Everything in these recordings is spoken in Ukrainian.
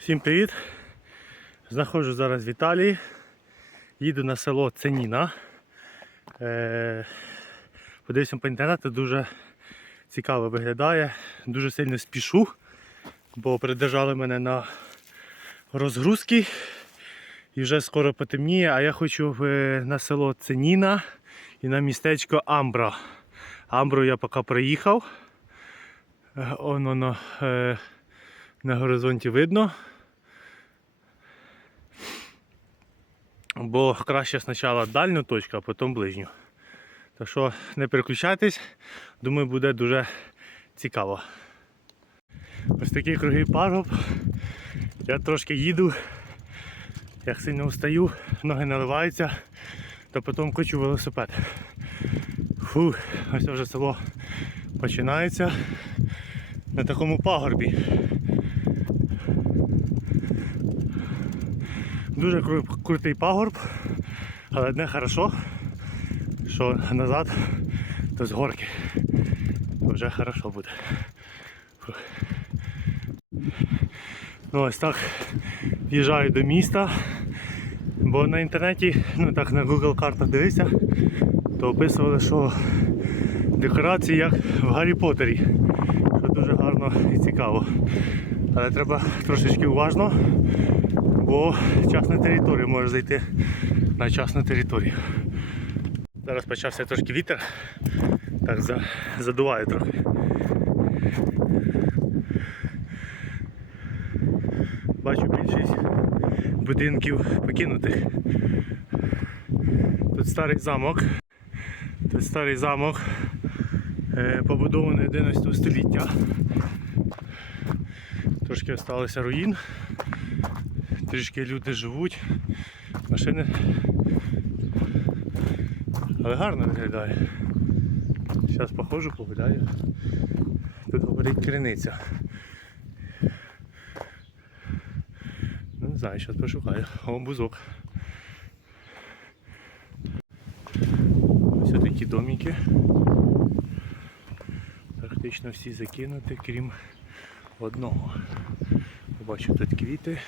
Всім привіт! Знаходжу зараз в Італії. Їду на село Ценіна. Е, подивився по інтернету, дуже цікаво виглядає. Дуже сильно спішу, бо придержали мене на розгрузки і вже скоро потемніє, а я хочу на село Ценіна і на містечко Амбра. Амбру я поки приїхав. Е, Он воно е, на горизонті видно. Бо краще спочатку дальню точку, а потім ближню. Так що не переключайтесь, думаю, буде дуже цікаво. Ось такий кругий паруб. Я трошки їду, як сильно устаю, ноги наливаються, то потім хочу велосипед. Фу, ось вже село починається на такому пагорбі. Дуже крутий пагорб, але одне хорошо, що назад то з горки. Вже хорошо буде. Ну ось так їжджаю до міста, бо на інтернеті, ну так на Google картах дивився, то описували, що декорації як в Гаррі Поттері, що дуже гарно і цікаво. Але треба трошечки уважно, бо частна територія може зайти на частну територію. Зараз почався трошки вітер, так за- задуває трохи. Бачу більшість будинків покинутих. Тут старий замок. Тут старий замок, е, побудований 11 століття. Трошки залишилося руїн. Трішки люди живуть, машини. Але гарно виглядає. Зараз походжу, погуляю. Тут говорить криниця. Ну, не знаю, зараз пошукаю. О, бузок. Ось такі домики. Практично всі закинуті, крім одного. Бачу тут квіти.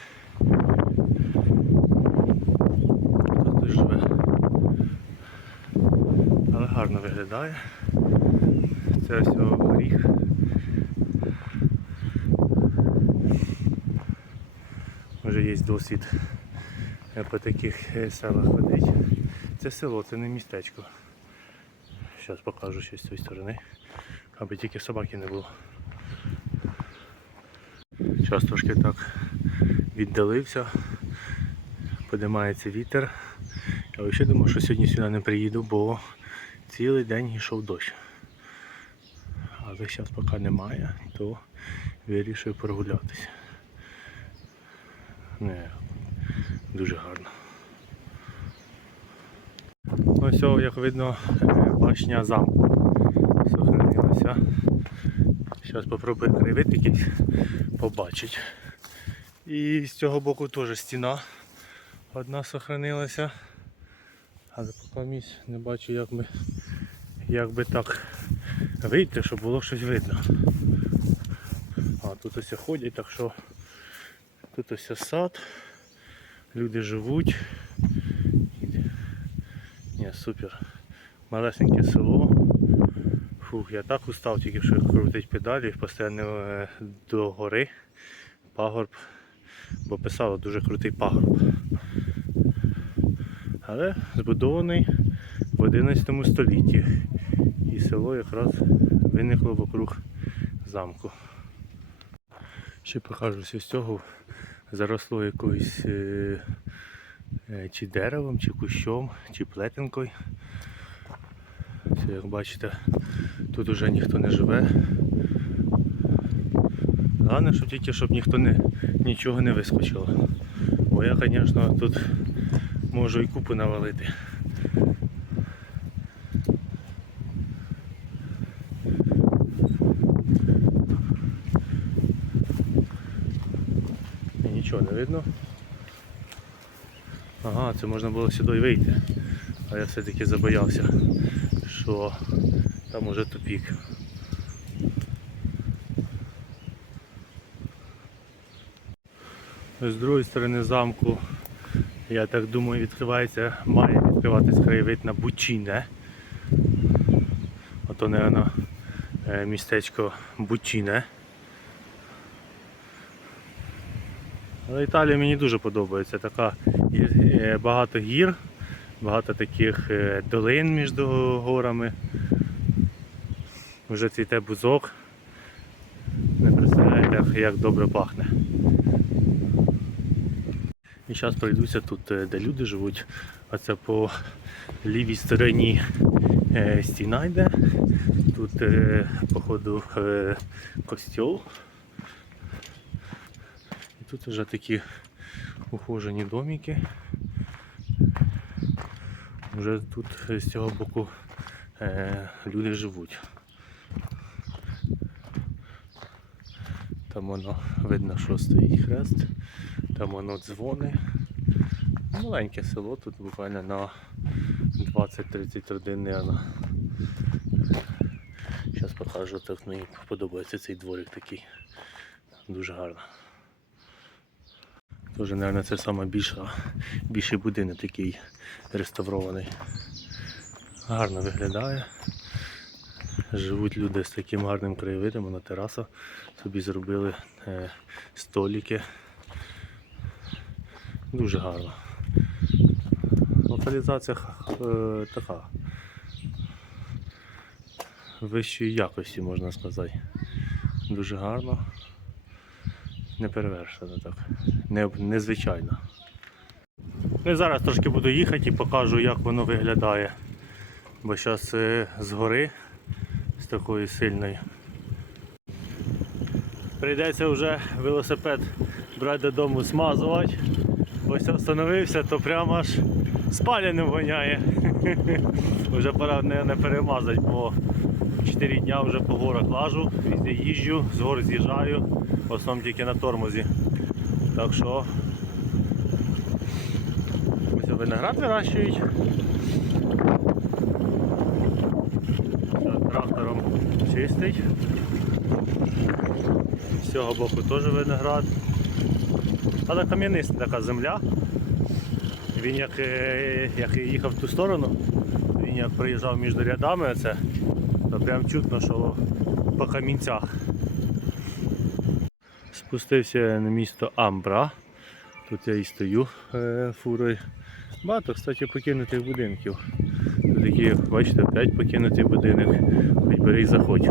Тут хтось живе. Але гарно виглядає. Це ось горіх. Вже є досвід по таких е, селах ходить. Це село, це не містечко. Зараз покажу ще з цієї сторони, аби тільки собаки не було. Зараз трошки так віддалився, подимається вітер. Я взагалі думав, що сьогодні сюди не приїду, бо цілий день йшов дощ. Але зараз поки немає, то вирішив прогулятися. Не, дуже гарно. Ось, о, як видно, башня замку сохранилася. Зараз попробую кривити якийсь побачить. І з цього боку теж стіна одна сохранилася. Але поки місць не бачу як би, як би так вийти, щоб було щось видно. А тут ось ходять, так що тут ось сад, люди живуть. Ні, супер. Малесеньке село. Фух, я так устав, тільки що крутить педалі, постійно е, до гори пагорб, бо писало дуже крутий пагорб. Але збудований в 11 столітті. І село якраз виникло вокруг замку. Ще покажуся з цього заросло якоюсь е, е, чи деревом, чи кущом, чи плетенкою. Як бачите, тут уже ніхто не живе. Головне, щоб тільки щоб ніхто не, нічого не вискочило. Бо я, звісно, тут можу і купу навалити. Нічого не видно. Ага, це можна було сюди вийти. А я все-таки забоявся, що там уже тупік. З другої сторони замку, я так думаю, відкривається, має відкриватись краєвид на Бучине. Ото, мабуть, містечко Бучине. Але Італія мені дуже подобається. Така е, багато гір, багато таких е, долин між горами. Вже цвіте бузок. Не представляєте, як добре пахне. І зараз пройдуся тут, е, де люди живуть. А це по лівій стороні стіна йде. Тут, походу, костьол. Тут вже такі ухожені домики. Вже тут з цього боку е, люди живуть. Там воно видно, що стоїть хрест, там воно дзвони. Маленьке село, тут буквально на 20-30 родин, наверно. Зараз покажу, так мені подобається цей дворик такий. Дуже гарно. Тоже, мабуть, це саме більша, більший будинок такий реставрований. Гарно виглядає. Живуть люди з таким гарним краєвидом, на тераса собі зробили е, столики. Дуже гарно. Локалізація е, така. Вищої якості, можна сказати. Дуже гарно. Не перевершено так. Не, незвичайно. Ну зараз трошки буду їхати і покажу, як воно виглядає. Бо зараз з гори з такої сильної. Прийдеться вже велосипед брати додому смазувати. Ось встановився, то прямо аж спаляним гоняє. Вже пора не, не перемазати, бо 4 дня вже по горах лажу, везде їжджу, з гор з'їжджаю, в основному тільки на тормозі. Так що ось виноград вирощують. Трактором чистить. З цього боку теж виноград. Але кам'яниста така земля. Він як, е, як їхав в ту сторону, він як проїжджав між рядами, оце, то прям чутно, що по камінцях. Спустився на місто Амбра. Тут я і стою е, фурою. Багато, кстати, покинутих будинків. Тут такі, бачите, 5 покинутих будинок. Хоч бери заходь.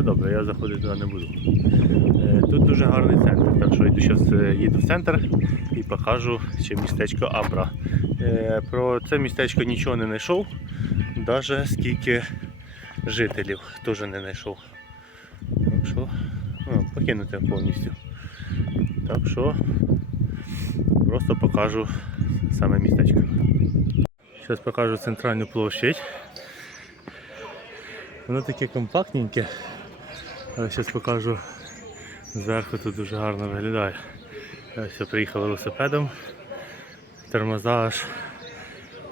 Але добре, я заходити туди не буду. Е, Тут дуже гарний центр, так що йду зараз їду в центр і покажу ще містечко Амбра. Е, Про це містечко нічого не знайшов, навіть скільки жителів теж не знайшов. Так що ну, покинуте повністю. Так що просто покажу саме містечко. Зараз покажу центральну площадь. Воно таке компактненьке. Але зараз покажу зверху тут дуже гарно виглядає. Ось я приїхав велосипедом. Тормоза аж,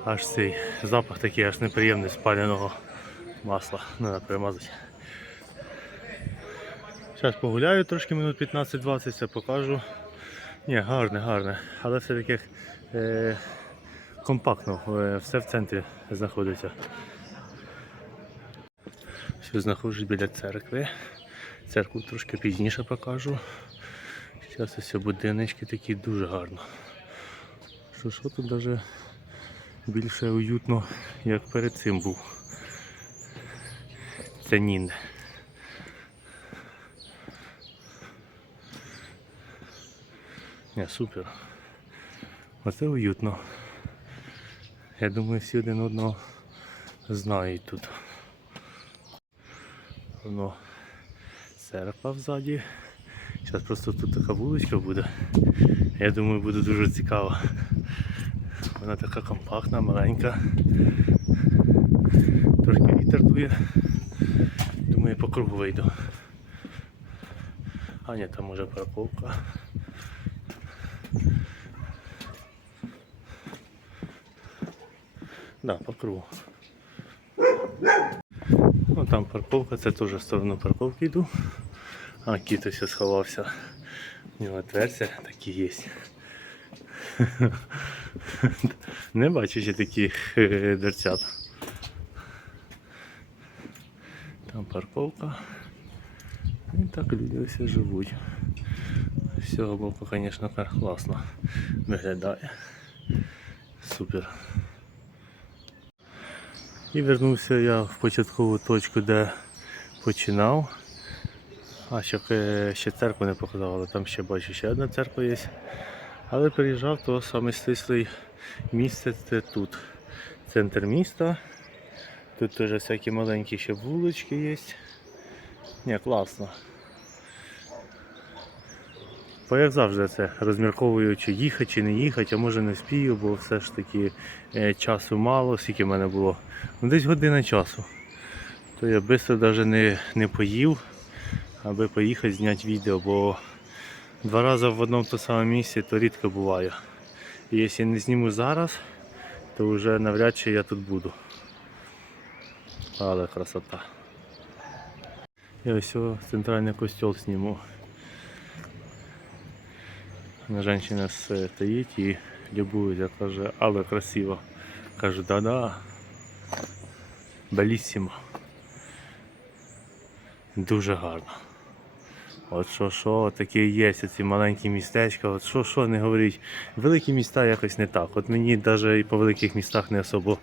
аж цей запах такий аж неприємний спаленого масла. Треба перемазати. Зараз погуляю трошки минут 15-20, це покажу. Ні, гарне, гарне. Але все-таки е, компактно, е, все в центрі знаходиться. Все знаходжусь біля церкви. Церкву трошки пізніше покажу. Зараз ось будиночки такі дуже гарно. Що що тут навіть більше уютно, як перед цим був. Це Нін. Не, супер. Оце уютно. Я думаю, всі один одного знають тут. Воно церква взаді. Зараз просто тут така вуличка буде. Я думаю, буде дуже цікаво. Вона така компактна, маленька. Трошки вітер дує. Думаю, по кругу вийду. А ні, там уже парковка. Да, по кругу. Там парковка, це теж в сторону парковки йду. А, кіт ось сховався. У нього дверця такі є. Не бачу ще таких е, дверцят. Там парковка. І так люди ось живуть. Цього боку, звісно, класно виглядає. Супер. І вернувся я в початкову точку, де починав. А ще, е, ще церкву не показав, але там ще бачу ще одна церква є. Але приїжджав, то саме стислий місце це тут. Центр міста. Тут теж всякі маленькі ще вулички є. Ні, класно. Бо як завжди це розмірковую, чи їхати, чи не їхати, а може не вспію, бо все ж таки е, часу мало, скільки в мене було. Ну, десь година часу. То я швидко навіть не, не поїв, аби поїхати зняти відео, бо два рази в одному самому місці то рідко буває. І якщо не зніму зараз, то вже навряд чи я тут буду. Але красота. Я ось центральний костюл зніму. Женщина стоїть і любується, каже, але красиво. Кажу, да-да. Белісімо. Дуже гарно. От що, що, таке є, ці маленькі містечка, от що, що не говоріть. Великі міста якось не так. От мені навіть і по великих містах не особо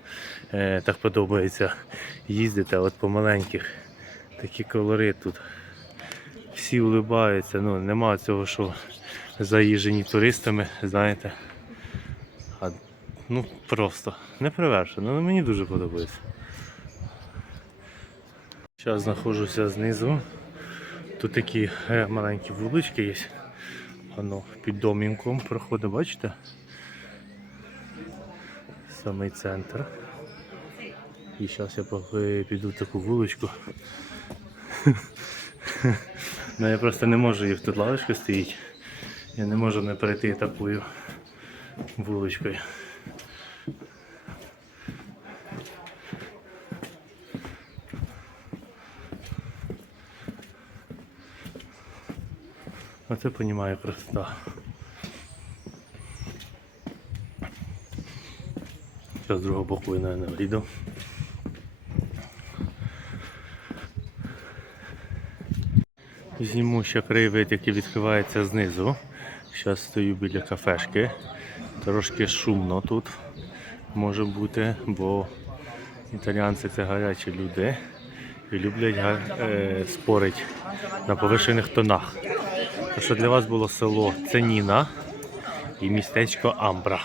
е, так подобається їздити, а от по маленьких. Такі колорит тут. Всі улибаються, ну нема цього, що заїжджені туристами, знаєте. А, ну просто не привершено, але мені дуже подобається. Зараз знаходжуся знизу. Тут такі е, маленькі вулички є. Воно під домінком проходить, бачите? Самий центр. І зараз я піду в таку вуличку. Ну я просто не можу їх тут лавочка стоїть. Я не можу не перейти такою вуличкою. Оце понімаю красота. Зараз з другого боку я, наверное, вийду. Зніму ще краєвид, який відкривається знизу. Зараз стою біля кафешки. Трошки шумно тут може бути, бо італіянці це гарячі люди і люблять е, спорити на повишених тонах. Так що для вас було село Ценіна і містечко Амбра.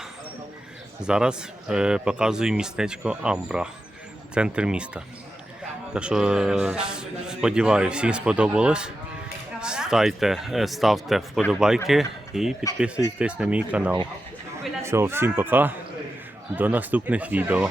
Зараз е, показую містечко Амбра, центр міста. Так що е, сподіваюся, всім сподобалось. Ставте, е, ставте вподобайки і підписуйтесь на мій канал. Все, всім пока. До наступних відео.